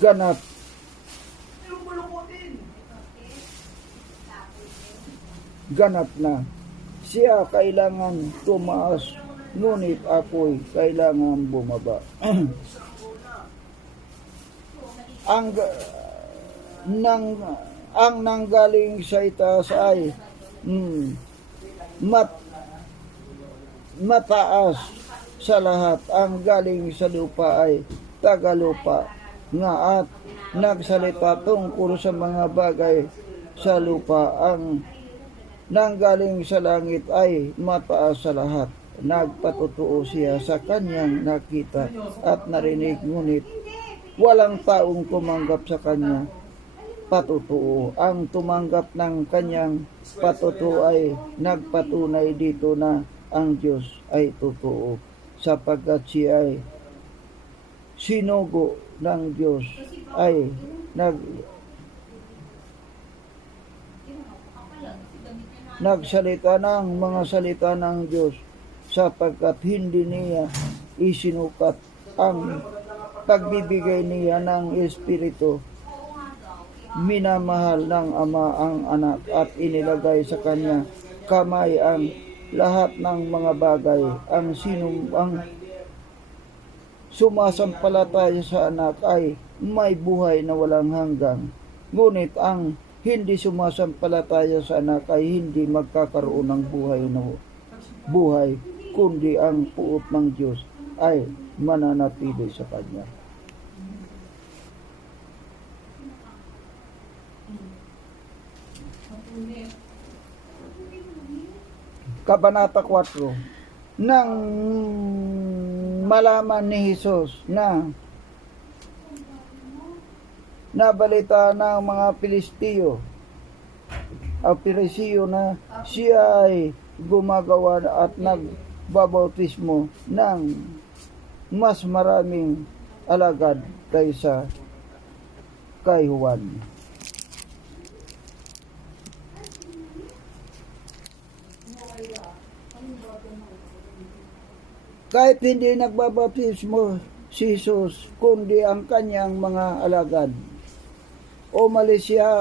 ganap na siya kailangan tumaas, ngunit ako'y kailangan bumaba. ang nanggaling sa itaas ay mataas sa lahat. Ang galing sa lupa ay tagalupa nga at nagsalita tungkol sa mga bagay sa lupa. Ang nanggaling sa langit ay mataas sa lahat. Nagpatutuo siya sa kanyang nakita at narinig, ngunit walang taong tumanggap sa kanya patutuo. Ang tumanggap ng kanyang patutuo ay nagpatunay dito na ang Diyos ay totoo, sapagkat siya ay sinugo ng Diyos ay nagsalita ng mga salita ng Diyos, sapagkat hindi niya isinukat ang pagbibigay niya ng Espiritu. Minamahal ng Ama ang Anak at inilagay sa kanya kamay ang lahat ng mga bagay. Ang sumasampalataya sa Anak ay may buhay na walang hanggan, ngunit ang hindi sumasampalataya sa Anak ay hindi magkakaroon ng buhay, kundi ang puot ng Diyos ay mananatili sa kanya. Kabanata 4. Nang malaman ni Jesus na nabalita ng mga Pilisteo na siya ay gumagawa at nagbabautismo ng mas maraming alagad kaysa kay Juan. Kahit hindi nagbabautismo si Jesus, kundi ang kanyang mga alagad, umalis siya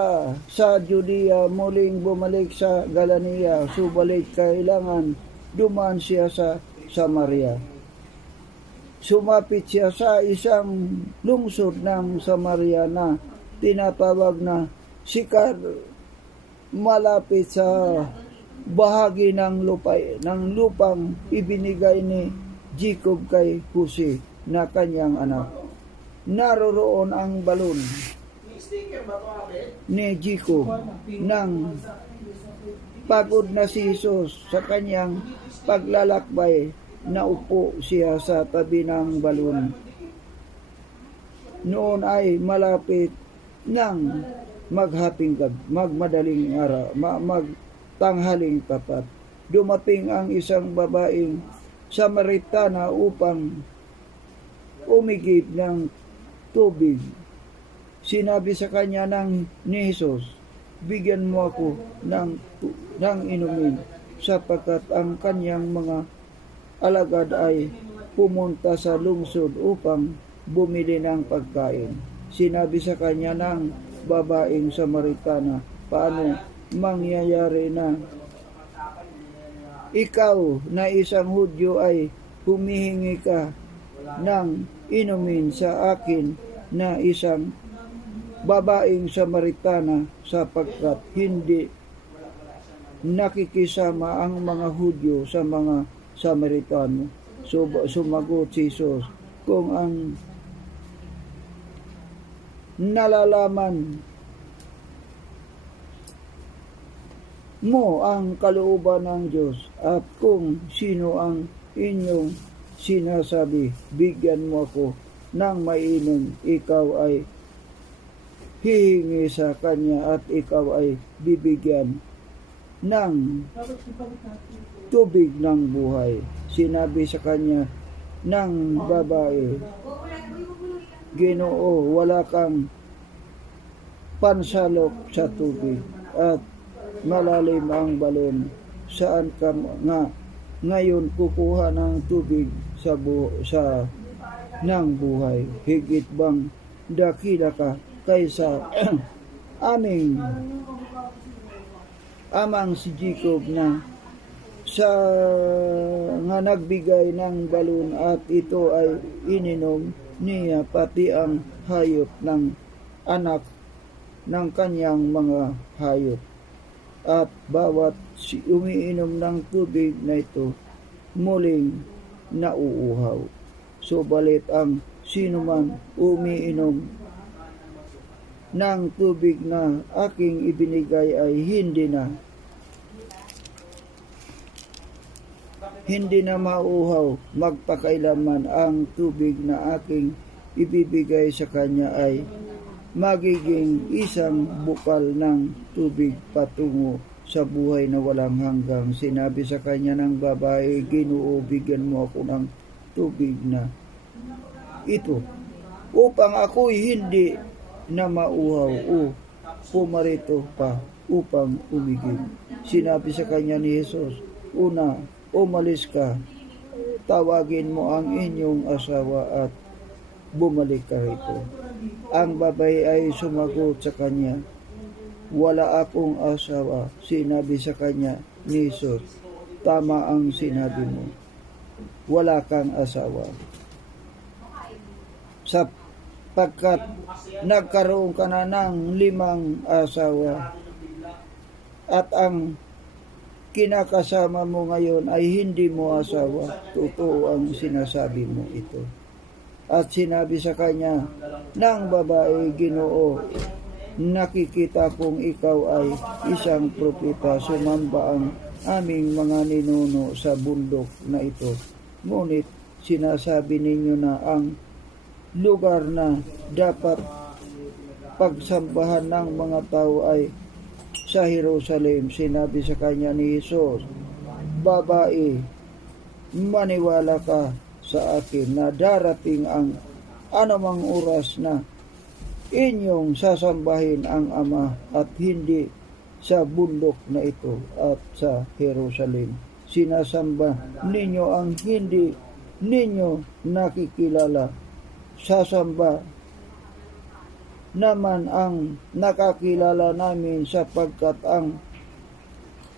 sa Judea, muling bumalik sa Galilea, subalit kailangan dumaan siya sa Samaria. Sumapit siya sa isang lungsod ng Samaria na tinatawag na Sikar, malapit sa bahagi ng lupang ibinigay ni Jacob kay Jose na kanyang anak. Naroroon ang balon ni Jacob. Nang pagod na si Jesus sa kanyang paglalakbay, naupo siya sa tabi ng balon. Noon ay malapit ng magmadaling araw, magtanghaling tapat. Dumating ang isang babaeng Samaritana upang umigib ng tubig. Sinabi sa kanya ni Jesus, bigyan mo ako ng inumin, sapagkat ang kanyang mga alagad ay pumunta sa lungsod upang bumili ng pagkain. Sinabi sa kanya ng babaeng Samaritana, paano mangyayari na ikaw na isang Hudyo ay humihingi ka ng inumin sa akin na isang babaeng Samaritana, sapagkat hindi nakikisama ang mga Hudyo sa mga Samaritano. Sumagot si Jesus, kung ang nalalaman mo ang kalooban ng Diyos at kung sino ang inyong sinasabi, bigyan mo ako ng mainom, ikaw ay hihingi sa kanya at ikaw ay bibigyan ng tubig ng buhay. Sinabi sa kanya ng babae, Ginoo, wala kang pansalok sa tubig at malalim ang balon. Saan ka nga ngayon kukuha ng tubig ng buhay? Higit bang dakila ka kaysa aming amang si Jacob na sa nga nagbigay ng balon at ito ay ininom niya pati ang hayop ng anak ng kanyang mga hayop. At bawat umiinom ng tubig na ito muling nauuhaw. Subalit ang sino man umiinom ng tubig na aking ibinigay ay hindi na mauuhaw magpakailanman. Ang tubig na aking ibibigay sa kanya ay magiging isang bukal ng tubig patungo sa buhay na walang hanggang. Sinabi sa kanya ng babae, Ginoo, bigyan mo ako ng tubig na ito upang ako'y hindi na mauhaw o pumarito pa upang umigib. Sinabi sa kanya ni Jesus, una, umalis ka, tawagin mo ang inyong asawa at bumalik ka rito. Ang babae ay sumagot sa kanya, wala akong asawa. Sinabi sa kanya ni Jesus, tama ang sinabi mo, wala kang asawa. Sapagkat nagkaroon ka na ng 5 asawa at ang kinakasama mo ngayon ay hindi mo asawa. Totoo ang sinasabi mo ito. At sinabi sa kanya ng babae, Ginoo, nakikita kong ikaw ay isang propeta. Sumamba ang aming mga ninuno sa bundok na ito. Ngunit sinasabi ninyo na ang lugar na dapat pagsambahan ng mga tao ay sa Jerusalem. Sinabi sa kanya ni Jesus, babae, maniwala ka sa akin na darating ang anumang oras na inyong sasambahin ang Ama at hindi sa bundok na ito at sa Jerusalem. Sinasamba ninyo ang hindi ninyo nakikilala. Sasamba naman ang nakakilala namin sapagkat ang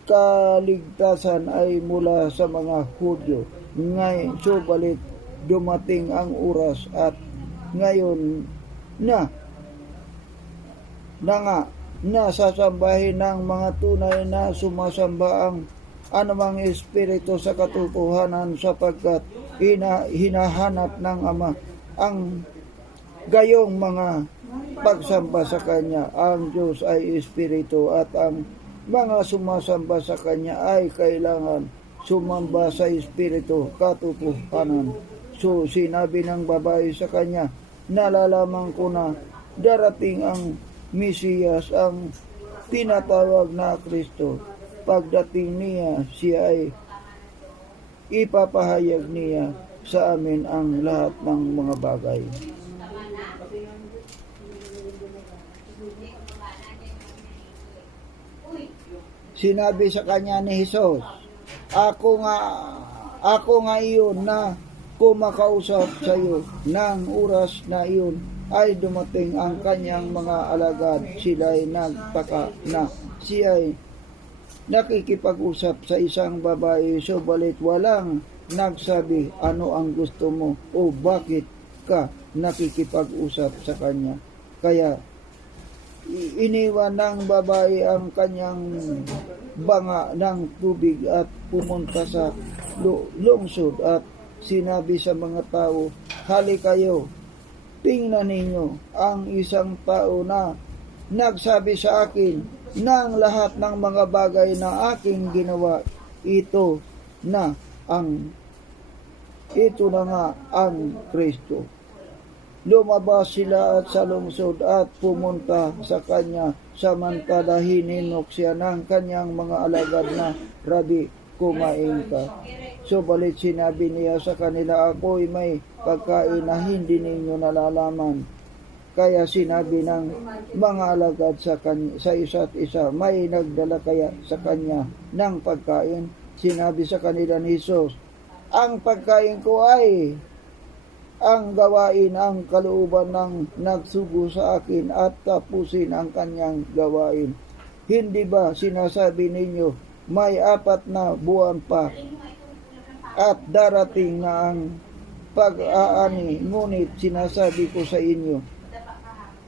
kaligtasan ay mula sa mga Hudyo. Ngayon, subalit dumating ang oras at ngayon na sasambahin ng mga tunay na sumasamba ang anumang espiritu sa katotohanan sapagkat hinahanap ng Ama ang gayong mga pagsamba sa Kanya. Ang Diyos ay espiritu at ang mga sumasamba sa Kanya ay kailangan sumamba sa espiritu, katotohanan. So sinabi ng babae sa kanya, nalalaman ko na darating ang Mesiyas, ang tinatawag na Kristo. Pagdating niya, siya ay ipapahayag niya sa amin ang lahat ng mga bagay. Sinabi sa kanya ni Jesus, Ako nga iyon na kumakausap sa iyo. Nang oras na iyon ay dumating ang kanyang mga alagad. Sila ay nagtaka na siya ay nakikipag-usap sa isang babae, subalit walang nagsabi, ano ang gusto mo o bakit ka nakikipag-usap sa kanya. Kaya iniwan ng babae ang kanyang banga ng tubig at pumunta sa lungsod at sinabi sa mga tao, hali kayo, tingnan ninyo ang isang tao na nagsabi sa akin ng lahat ng mga bagay na aking ginawa. Ito na nga ang Kristo. Lumabas sila at sa lungsod at pumunta sa kanya, samantala hininok siya ng kanyang mga alagad na, Rabi, kumain ka. Subalit sinabi niya sa kanila, ako'y may pagkain na hindi ninyo nalalaman. Kaya sinabi ng mga alagad sa isa't isa, may nagdala kaya sa kanya ng pagkain? Sinabi sa kanila ni Jesus, ang pagkain ko ay ang gawain ang kalooban ng nagsugo sa akin at tapusin ang kanyang gawain. Hindi ba sinasabi ninyo, may 4 na buwan pa at darating na ang pag-aani, ngunit sinasabi ko sa inyo,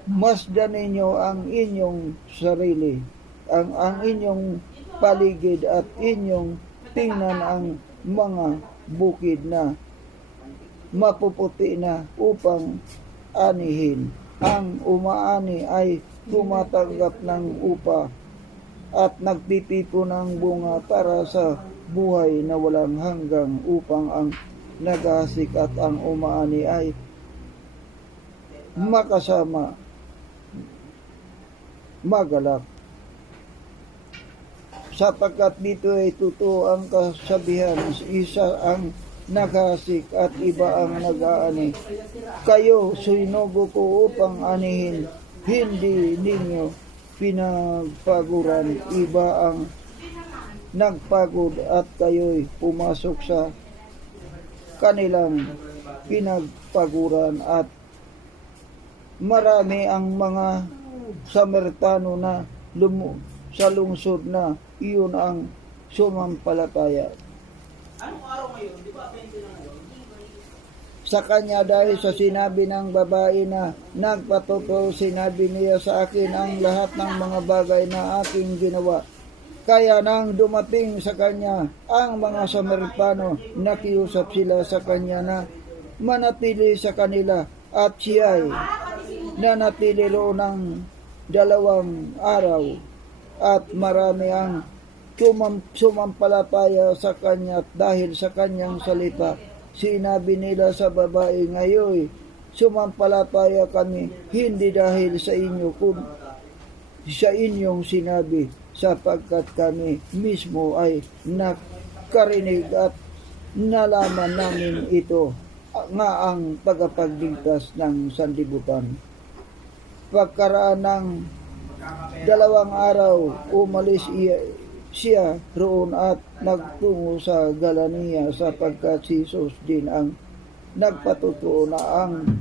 masdan ninyo ang inyong sarili, ang inyong paligid at inyong tingnan ang mga bukid na mapuputi na upang anihin. Ang umaani ay tumatanggap ng upa at nagtitipon ng bunga para sa buhay na walang hanggang, upang ang naghahasik at ang umaani ay makasama magalak. Sapagkat dito ay totoo ang kasabihan, isa ang naghasik at iba ang nag-aani. Kayo sinugo ko upang anihin, hindi ninyo pinagpaguran. Iba ang nagpagod at kayo'y pumasok sa kanilang pinagpaguran. At marami ang mga Samaritano na sa lungsod na iyon ang sumampalataya sa kanya dahil sa sinabi ng babae na nagpatotoo, sinabi niya sa akin ang lahat ng mga bagay na aking ginawa. Kaya nang dumating sa kanya ang mga Samaritano, nakiusap sila sa kanya na manatili sa kanila, at siya'y nanatili roon ng 2 araw, at marami ang sumampalataya sa kanya dahil sa kanyang salita. Sinabi nila sa babae, ngayon sumampalataya kami hindi dahil sa inyo, kung sa inyong sinabi, sapagkat kami mismo ay nakarinig at nalaman namin ito nga ang tagapagligtas ng sanlibutan. Pagkaraan ng 2 araw, umalis siya roon at nagtungo sa Galania, sapagkat si Jesus din ang nagpatotoo na ang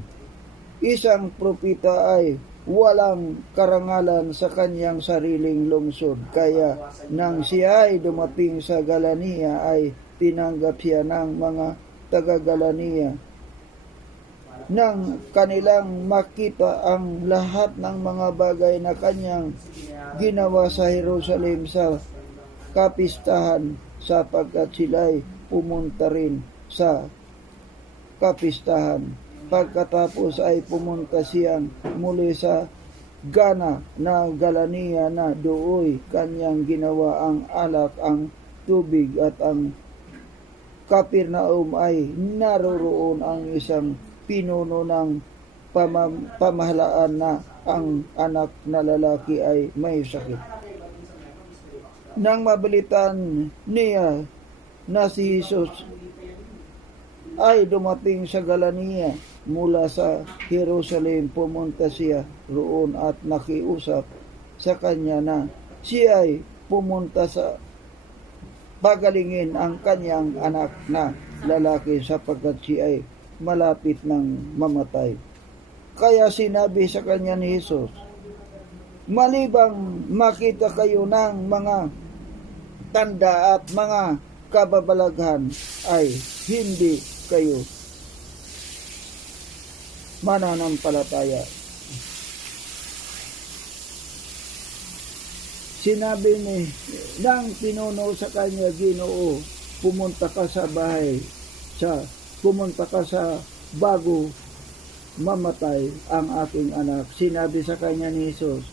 isang propeta ay walang karangalan sa kanyang sariling lungsod. Kaya nang siya ay dumating sa Galania, ay tinanggap siya ng mga taga-Galania. Nang kanilang makita ang lahat ng mga bagay na kanyang ginawa sa Jerusalem sa kapistahan, sapagkat sila'y pumunta rin sa kapistahan. Pagkatapos ay pumunta siyang muli sa Gana na Galania, na dooy kanyang ginawa ang alak, ang tubig, at ang Kapernaum ay naroroon ang isang pinuno ng pamahalaan na ang anak na lalaki ay may sakit. Nang mabalitan niya na si Jesus ay dumating sa Galania mula sa Jerusalem, pumunta siya roon at nakiusap sa kanya na siya ay pumunta sa pagalingin ang kanyang anak na lalaki, sapagkat siya ay malapit ng mamatay. Kaya sinabi sa kanya ni Jesus, malibang makita kayo ng mga tanda at mga kababalaghan, ay hindi kayo mananampalataya. Sinabi ng pinuno sa kanya, Ginoo, pumunta ka sa bago mamatay ang aking anak. Sinabi sa kanya ni Jesus,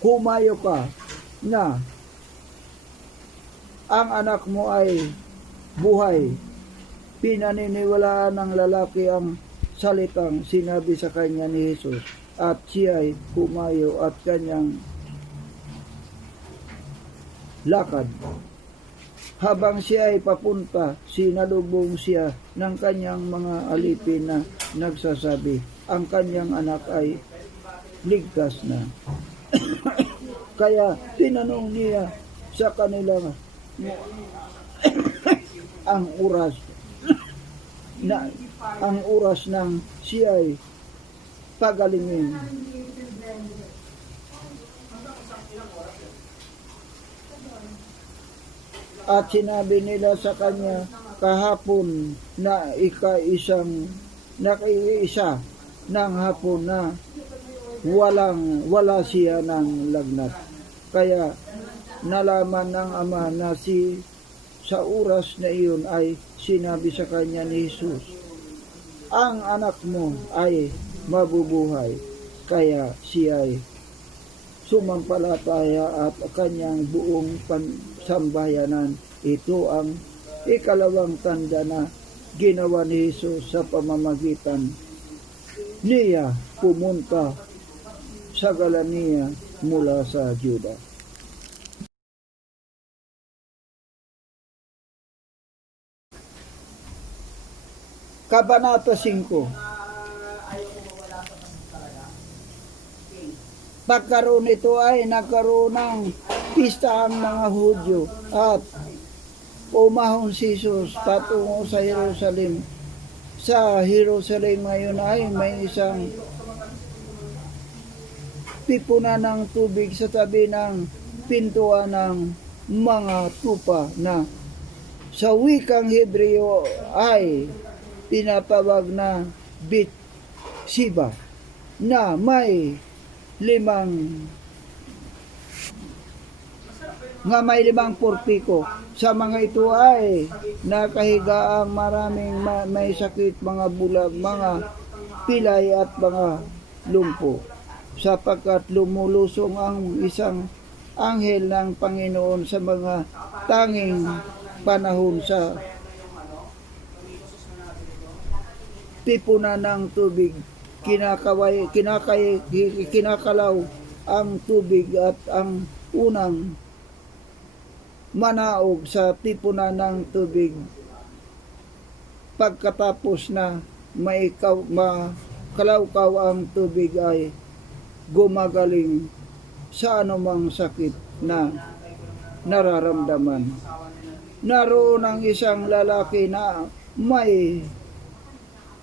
humayo ka na, ang anak mo ay buhay. Pinaniniwalaan ng lalaki ang salitang sinabi sa kanya ni Jesus, at siya ay humayo at kanyang lakad. Habang siya ay papunta, sinalubong siya ng kanyang mga alipin na nagsasabi, ang kanyang anak ay ligtas na. Kaya tinanong niya sa kanila ang oras na ang oras ng siya ay pagalingin. At sinabi nila sa kanya kahapon na nakaisa ng hapon na wala siya ng lagnat. Kaya nalaman ng ama na sa oras na iyon ay sinabi sa kanya ni Jesus, ang anak mo ay mabubuhay. Kaya siya ay sumampalataya at kanyang buong sambayanan. Ito ang ikalawang tanda na ginawa ni Jesus sa pamamagitan niya pumunta sa Galilea mula sa Juda. Kabanata 5. Pagkaroon ito ay nagkaroon ng pista ang mga Hudyo at umahon si Jesus patungo sa Jerusalem. Sa Jerusalem ngayon ay may isang pipunan ng tubig sa tabi ng pintuan ng mga tupa na sa wikang Hebreo ay tinatawag na Bit-Siba na may limang portiko. Sa mga ito ay nakahiga ang maraming may sakit, mga bulag, mga pilay at mga lumpo, sapagkat lumulusong ang isang anghel ng Panginoon sa mga tanging panahon sa pipunan ng tubig. Kinakalaw ang tubig at ang unang manaog sa pipunan ng tubig. Pagkatapos na makalawkaw ang tubig ay gumagaling sa anumang sakit na nararamdaman. Naroon ang isang lalaki na may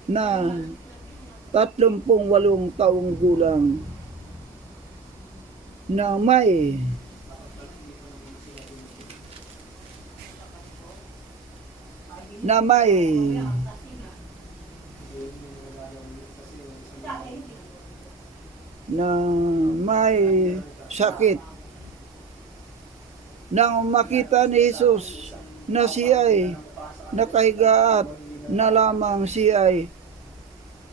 38 taong gulang na may sakit. Nang makita ni Jesus na siya ay nakahiga at nalamang siya ay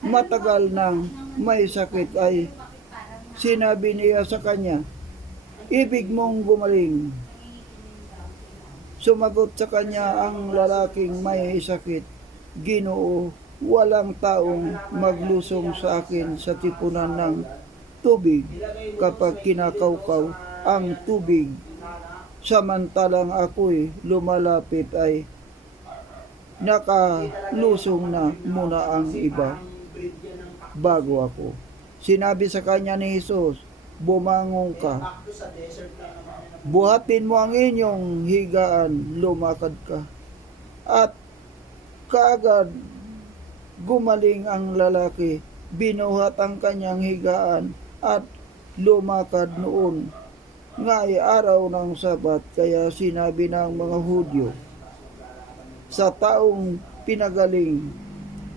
matagal nang may sakit, ay sinabi niya sa kanya, ibig mong gumaling. Sumagot sa kanya ang lalaking may sakit, Ginoo, walang taong maglusong sa akin sa tipunan ng tubig kapag kinakawkaw ang tubig. Samantalang ako'y lumalapit ay nakalusong na muna ang iba bago ako. Sinabi sa kanya ni Jesus, bumangon ka, buhatin mo ang inyong higaan, lumakad ka. At kaagad gumaling ang lalaki, binuhat ang kanyang higaan at lumakad noon. Nga ay araw ng Sabat, kaya sinabi ng mga Hudyo sa taong pinagaling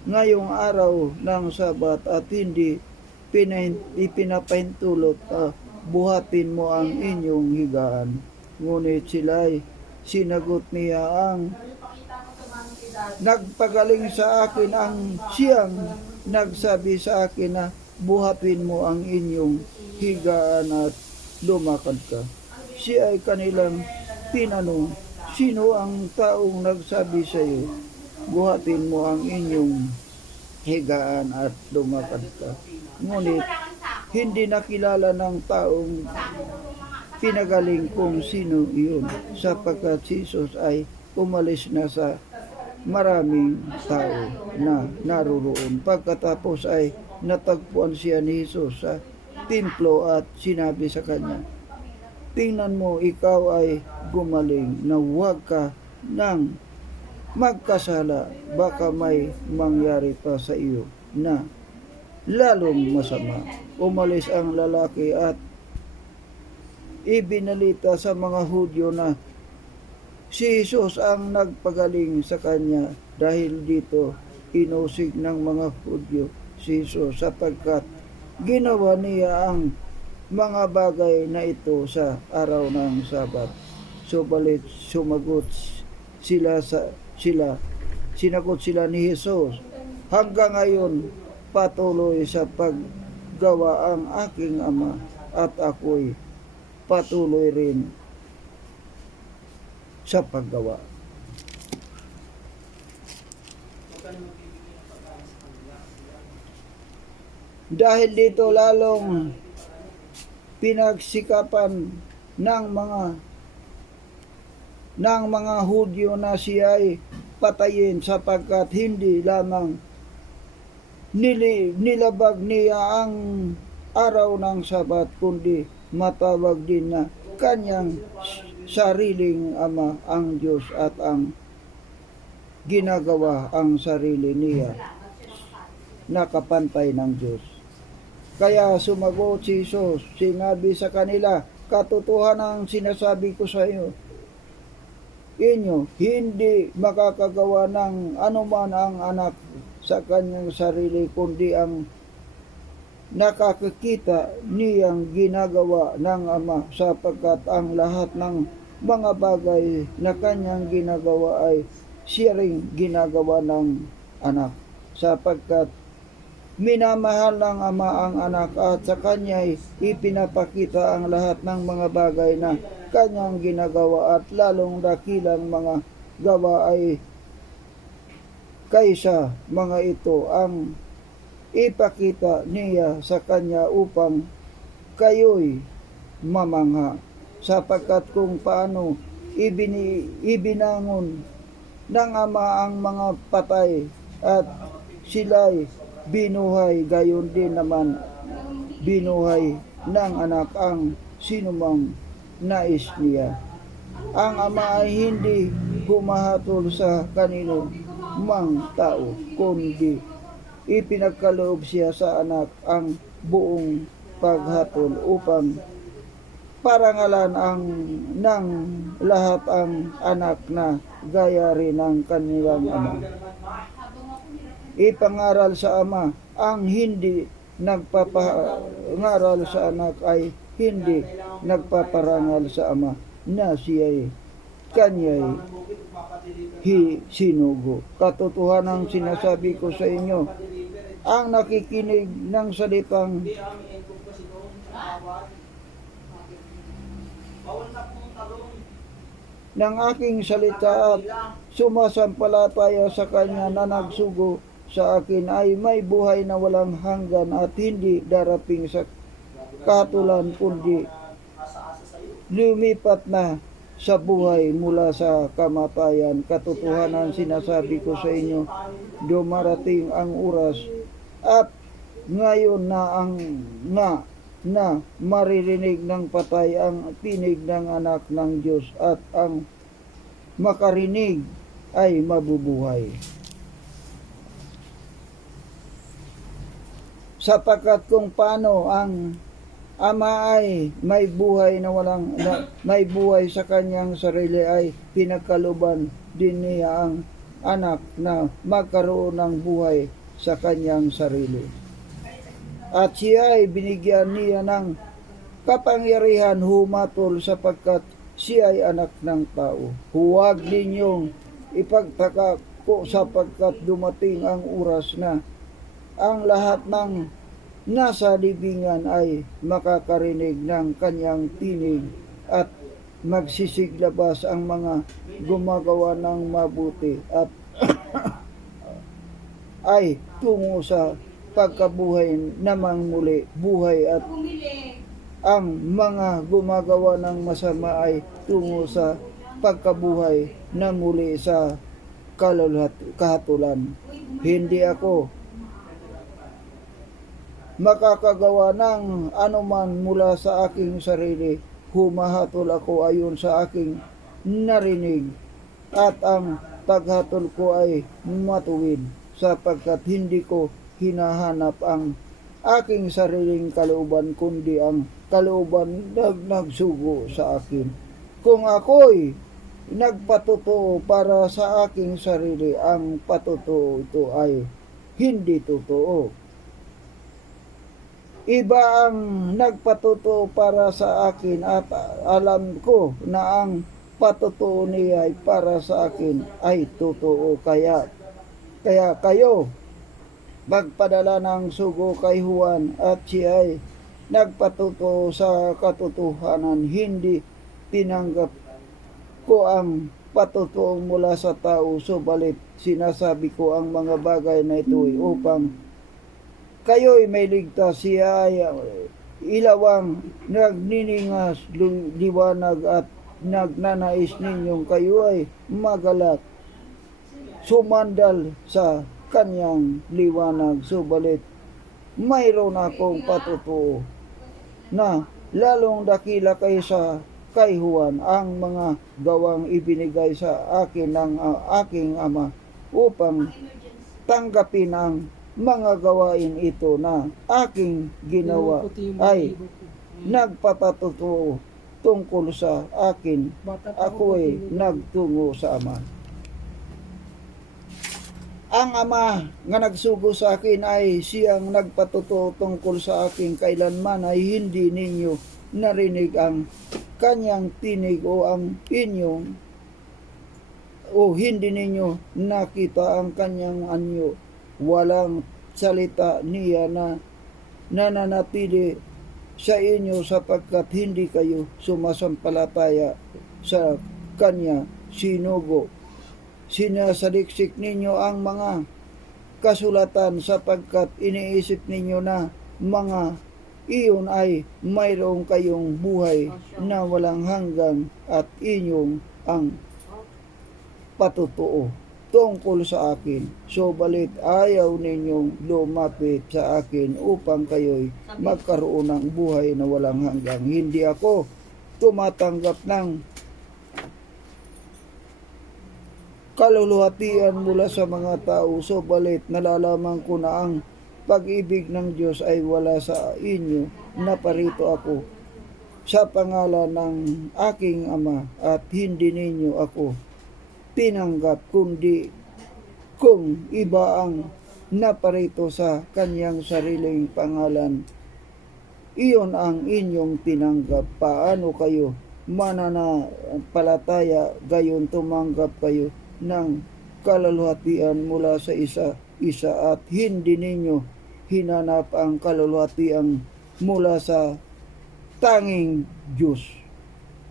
ngayong araw ng Sabat at hindi ipinapahintulot, buhatin mo ang inyong higaan. Ngunit sila'y sinagot niya, ang nagpagaling sa akin ang siyang nagsabi sa akin na buhatin mo ang inyong higaan at lumakad ka. Siya ay kanilang tinanong, sino ang taong nagsabi sa iyo, buhatin mo ang inyong higaan at lumakad ka? Ngunit hindi nakilala ng taong pinagaling kung sino iyon, sapagkat si Jesus ay umalis na sa maraming tao na naroroon. Pagkatapos ay natagpuan siya ni Jesus sa templo at sinabi sa kanya, tingnan mo, ikaw ay gumaling, na huwag ka nang magkasala, baka may mangyari pa sa iyo na lalong masama. Umalis ang lalaki at ibinalita sa mga Hudyo na si Jesus ang nagpagaling sa kanya. Dahil dito, inusig ng mga Hudyo si Jesus sapagkat ginawa niya ang mga bagay na ito sa araw ng Sabat. Subalit sumagot sinagot sila ni Jesus, hanggang ngayon patuloy sa paggawa ang aking Ama at ako'y patuloy rin sa paggawa. Dahil dito lalong pinagsikapan ng mga Hudyo na siya ay patayin sapagkat hindi lamang nilabag niya ang araw ng Sabat kundi matawag din na kanyang sariling ama ang Diyos at ang ginagawa ang sarili niya nakapantay ng Diyos. Kaya sumagot si Jesus, sinabi sa kanila, katotohanan ang sinasabi ko sa inyo, hindi makakagawa ng anuman ang anak sa kanyang sarili, kundi ang nakakakita niyang ginagawa ng Ama, sapagkat ang lahat ng mga bagay na kanyang ginagawa ay siya ring ginagawa ng anak, sapagkat minamahal ng Ama ang anak at sa kanya ipinapakita ang lahat ng mga bagay na kanyang ginagawa, at lalong dakilang mga gawa ay kaysa mga ito ang ipakita niya sa kanya upang kayo'y mamangha, sapagkat kung paano ibinangon ng Ama ang mga patay at sila'y binuhay, gayon din naman binuhay ng anak ang sinumang nais niya. Ang Ama ay hindi humahatol sa kanino mang tao, kundi ipinagkaloob siya sa anak ang buong paghatol upang parangalan ng lahat ang anak na gaya rin ng kanilang ama. Ipangaral sa Ama ang hindi nagpapangaral sa anak ay hindi nagpaparangal sa Ama na siya'y kanya'y sinugo. Katotohanan ang sinasabi ko sa inyo, ang nakikinig ng salitang ng aking salita at sumasampalataya sa kanya na nagsugo sa akin ay may buhay na walang hanggan at hindi darating sa kahatulan, kundi lumipat na sa buhay mula sa kamatayan. Katotohanan sinasabi ko sa inyo, dumarating ang oras at ngayon na maririnig ng patay ang tinig ng anak ng Diyos, at ang makarinig ay mabubuhay. Sapagkat kung paano ang Ama ay may buhay may buhay sa kanyang sarili, ay pinagkaluban din niya ang anak na magkaroon ng buhay sa kanyang sarili. At siya ay binigyan niya ng kapangyarihan humatol sapagkat siya ay anak ng tao. Huwag ninyong ipagtaka po sapagkat dumating ang oras na ang lahat ng nasa libingan ay makakarinig ng kanyang tinig, at magsisiglabas ang mga gumagawa ng mabuti at ay tungo sa pagkabuhay namang muli buhay, at ang mga gumagawa ng masama ay tungo sa pagkabuhay na muli sa kahatulan. Hindi ako makakagawa ng anuman mula sa aking sarili, humahatol ako ayon sa aking narinig, at ang paghatol ko ay matuwid, sapagkat hindi ko hinahanap ang aking sariling kalooban, kundi ang kalooban nagsugo sa akin. Kung ako'y nagpatotoo para sa aking sarili, ang patotoo ito ay hindi totoo. Iba ang nagpatotoo para sa akin at alam ko na ang patotoo niya ay para sa akin ay totoo. Kaya kayo magpadala ng sugo kay Juan at siya ay nagpatotoo sa katotohanan. Hindi tinanggap ko ang patotoo mula sa tao, subalit sinasabi ko ang mga bagay na ito upang kayo'y may ligtas. Siya ay ilawang nagniningas liwanag at nagnanais ninyong kayo ay magalak, sumandal sa kanyang liwanag. Subalit mayroon akong patotoo na lalong dakila kaysa kay Juan, ang mga gawang ibinigay sa akin ng aking Ama, upang tanggapin ang mga gawain ito na aking ginawa ay nagpapatotoo tungkol sa akin. Ako ay nagtungo sa Ama. Ang Ama nga nagsugo sa akin ay siyang nagpatotoo tungkol sa akin. Kailanman ay hindi ninyo narinig ang kanyang tinig o hindi ninyo nakita ang kanyang anyo. Walang salita niya na nananatili sa inyo, sapagkat hindi kayo sumasampalataya sa kanya. Sinugo, sinasaliksik ninyo ang mga kasulatan, sapagkat iniisip ninyo na mga iyon ay mayroong kayong buhay na walang hanggan, at inyong ang patotoo tungkol sa akin. Subalit ayaw ninyong lumapit sa akin upang kayo'y magkaroon ng buhay na walang hanggan. Hindi ako tumatanggap ng kaluluhatian mula sa mga tao, subalit nalalaman ko na ang pag-ibig ng Diyos ay wala sa inyo. Naparito ako sa pangalan ng aking Ama, at hindi ninyo ako tinanggap, kundi kung iba ang naparito sa kanyang sariling pangalan, iyon ang inyong tinanggap. Paano kayo mananampalataya gayon tumanggap kayo ng kaluluhatian mula sa isa at hindi ninyo hinanap ang kaluluhatian mula sa tanging Diyos?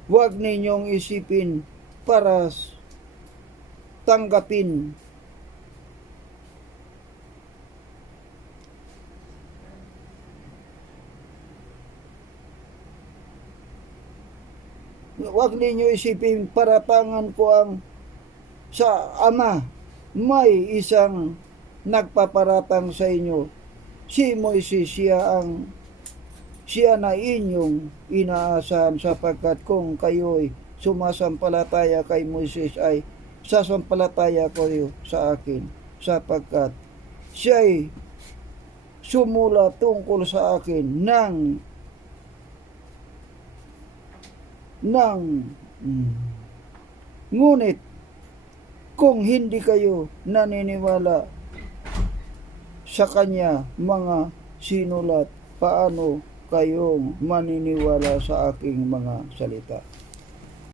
Huwag ninyong isipin para tanggapin paratangan ko ang sa Ama. May isang nagpaparatang sa inyo, si Moises. Siya na inyong inaasahan, sapagkat kung kayo'y sumasampalataya kay Moises ay sasampalataya kayo sa akin, sapagkat siya'y sumula tungkol sa akin ngunit kung hindi kayo naniniwala sa kanya mga sinulat, paano kayong maniniwala sa aking mga salita?